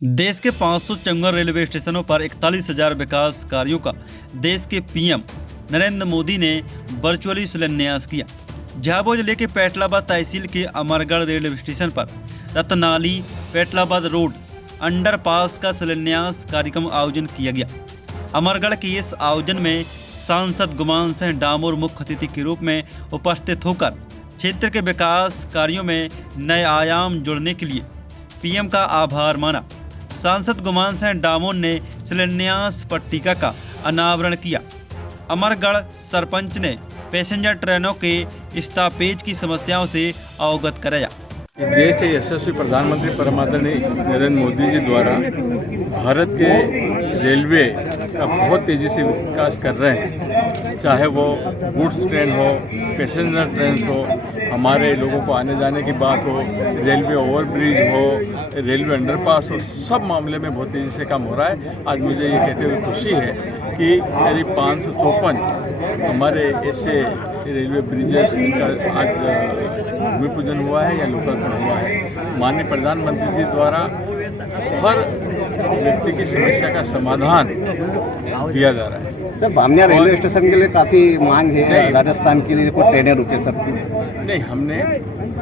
देश के 500 चंगर रेलवे स्टेशनों पर 41,000 विकास कार्यों का देश के पीएम नरेंद्र मोदी ने वर्चुअली शिलान्यास किया। झाबुआ जिले के पेटलाबाद तहसील के अमरगढ़ रेलवे स्टेशन पर रतनाली पेटलाबाद रोड अंडरपास का शिलान्यास कार्यक्रम आयोजन किया गया। अमरगढ़ के इस आयोजन में सांसद गुमान सिंह डामोर मुख्य अतिथि के रूप में उपस्थित होकर क्षेत्र के विकास कार्यों में नए आयाम जोड़ने के लिए पीएम का आभार माना। सांसद गुमान सिंह डामोर ने शिलान्यास पट्टिका का अनावरण किया। अमरगढ़ सरपंच ने पैसेंजर ट्रेनों के स्टॉपेज की समस्याओं से अवगत कराया। इस देश के यशस्वी प्रधानमंत्री परम आदरणीय नरेंद्र मोदी जी द्वारा भारत के रेलवे का बहुत तेज़ी से विकास कर रहे हैं। चाहे वो गुड्स ट्रेन हो, पैसेंजर ट्रेन हो, हमारे लोगों को आने जाने की बात हो, रेलवे ओवरब्रिज हो, रेलवे अंडरपास हो, सब मामले में बहुत तेज़ी से काम हो रहा है। आज मुझे ये कहते हुए खुशी है कि करीब 554 हमारे ऐसे रेलवे ब्रिजेस का आज भूमि पूजन हुआ है या लोकार्पण हुआ है। माननीय प्रधानमंत्री जी द्वारा हर व्यक्ति की समस्या का समाधान दिया जा रहा है। सर, बामनिया रेलवे स्टेशन के लिए काफ़ी मांग है, राजस्थान के लिए कुछ ट्रेनें रुके सर। नहीं, हमने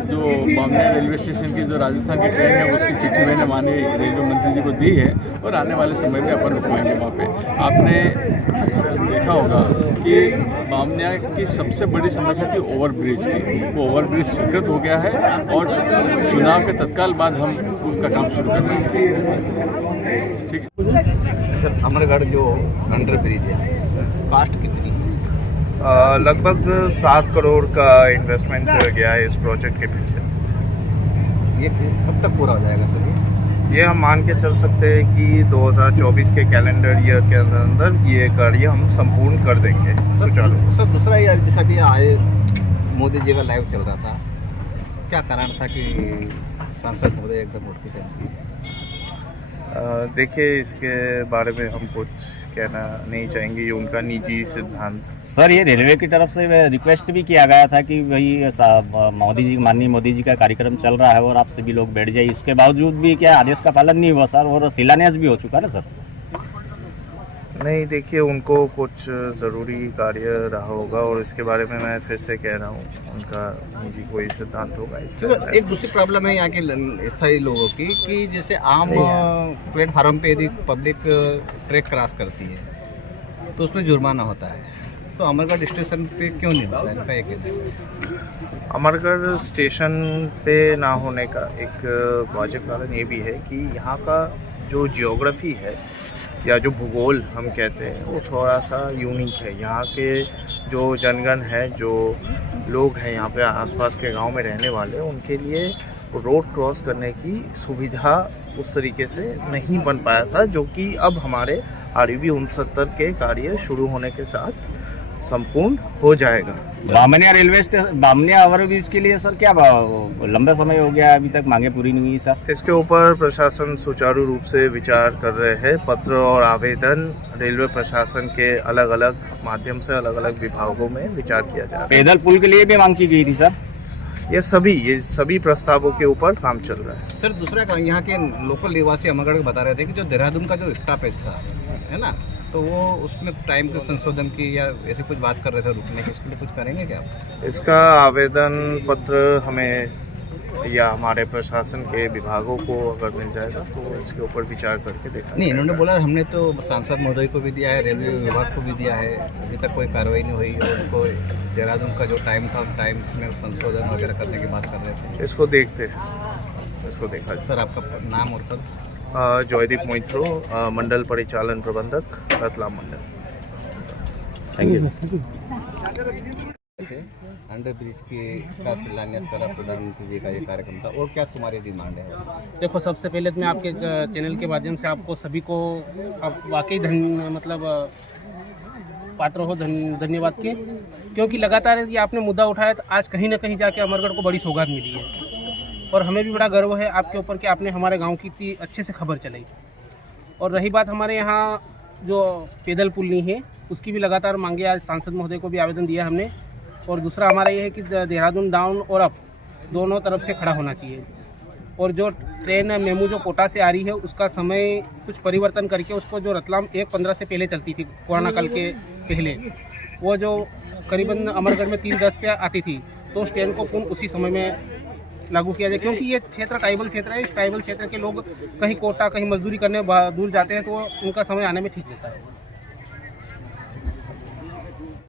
जो बामनिया रेलवे स्टेशन की जो राजस्थान की ट्रेन है उसकी चिट्ठी मैंने माननीय रेलवे मंत्री जी को दी है और आने वाले समय में अपन रुकवाएंगे वहाँ पे। आपने देखा होगा कि बामनिया की सबसे बड़ी समस्या थी ओवरब्रिज की। वो ओवरब्रिज स्वीकृत हो गया है और चुनाव के तत्काल बाद हम उसका काम शुरू कर देंगे। ठीक है सर, अमरगढ़ जो अंडर ब्रिज है सर, कास्ट कितनी है? लगभग 7 करोड़ का इन्वेस्टमेंट गया है इस प्रोजेक्ट के पीछे। ये कब तक पूरा हो जाएगा सर? ये हम मान के चल सकते हैं कि 2024 के कैलेंडर ईयर के अंदर ये कार्य हम संपूर्ण कर देंगे। सर, दूसरा यार जैसा भी आए मोदी जी का लाइव चल रहा था, क्या कारण था कि सांसद महोदय एकदम उठ के चलती है? देखिए, इसके बारे में हम कुछ कहना नहीं चाहेंगे, ये उनका निजी सिद्धांत। सर, ये रेलवे की तरफ से रिक्वेस्ट भी किया गया था कि भाई मोदी जी, माननीय मोदी जी का कार्यक्रम चल रहा है और आप सभी लोग बैठ जाइए। उसके बावजूद भी क्या आदेश का पालन नहीं हुआ सर, और शिलान्यास भी हो चुका ना सर? नहीं, देखिए, उनको कुछ ज़रूरी कार्य रहा होगा और इसके बारे में मैं फिर से कह रहा हूँ, उनका निजी कोई सिद्धांत होगा। एक दूसरी प्रॉब्लम है यहाँ के स्थायी लोगों की कि जैसे आम प्लेटफार्म पे यदि पब्लिक ट्रैक क्रॉस करती है तो उसमें जुर्माना होता है, तो अमरगढ़ स्टेशन पे क्यों नहीं होता है? इनका एक अमरगढ़ स्टेशन पे ना होने का एक वाजिब कारण ये भी है कि यहाँ का जो जियोग्राफी है या जो भूगोल हम कहते हैं वो थोड़ा सा यूनिक है। यहाँ के जो जनगण है, जो लोग हैं यहाँ पे आसपास के गांव में रहने वाले, उनके लिए रोड क्रॉस करने की सुविधा उस तरीके से नहीं बन पाया था, जो कि अब हमारे RUB 69 के कार्य शुरू होने के साथ संपूर्ण हो जाएगा। Bamnia railway station, Bamnia overbridge के लिए सर क्या लंबा समय हो गया, अभी तक मांगे पूरी नहीं हुई सर? इसके ऊपर प्रशासन सुचारू रूप से विचार कर रहे हैं। पत्र और आवेदन रेलवे प्रशासन के अलग अलग माध्यम से अलग अलग विभागों में विचार किया जा रहा है। पैदल पुल के लिए भी मांग की गई थी सर? ये सभी प्रस्तावों के ऊपर काम चल रहा है। सर, दूसरा यहाँ के लोकल निवासी अमरगढ़ बता रहे थे कि जो देहरादून का जो स्टॉपेज था, है ना, तो वो उसमें टाइम के संशोधन की या ऐसे कुछ बात कर रहे थे रुकने की, इसके लिए कुछ करेंगे क्या आप? इसका आवेदन पत्र हमें या हमारे प्रशासन के विभागों को अगर मिल जाएगा तो इसके ऊपर विचार करके देखा नहीं, इन्होंने बोला हमने तो सांसद महोदय को भी दिया है, रेलवे विभाग को भी दिया है, अभी तक कोई कार्रवाई नहीं हुई। उनको देहरादून का जो टाइम था उस टाइम में संशोधन वगैरह करने की बात कर रहे थे। इसको देखते हैं, इसको देखा। सर, आपका नाम और पद? जॉयदीप मोइत्रो, मंडल परिचालन प्रबंधक, रतलाम मंडल। Thank you. अंडर ब्रिज के का शिलान्यास करा प्रधानमंत्री जी का ये कार्यक्रम था, और क्या तुम्हारी डिमांड है? देखो, सबसे पहले तो मैं आपके चैनल के माध्यम से आपको सभी को आप वाकई पात्र हो धन्यवाद के, क्योंकि लगातार ये आपने मुद्दा उठाया तो आज कहीं ना कहीं जाके अमरगढ़ को बड़ी सौगात मिली है और हमें भी बड़ा गर्व है आपके ऊपर कि आपने हमारे गांव की इतनी अच्छे से खबर चलाई। और रही बात हमारे यहाँ जो पैदल पुल नहीं है उसकी भी लगातार मांगे, आज सांसद महोदय को भी आवेदन दिया हमने। और दूसरा हमारा ये है कि देहरादून डाउन और अप दोनों तरफ से खड़ा होना चाहिए, और जो ट्रेन मेमू जो कोटा से आ रही है उसका समय कुछ परिवर्तन करके उसको जो रतलाम 1:15 से पहले चलती थी, कोरोना काल के पहले, वो जो करीबन अमरगढ़ में 3:10 पे आती थी, तो उस ट्रेन को पुनः उसी समय में लागू किया जाए, क्योंकि ये क्षेत्र ट्राइबल क्षेत्र है। इस ट्राइबल क्षेत्र के लोग कहीं कोटा कहीं मजदूरी करने दूर जाते हैं, तो उनका समय आने में ठीक रहता है।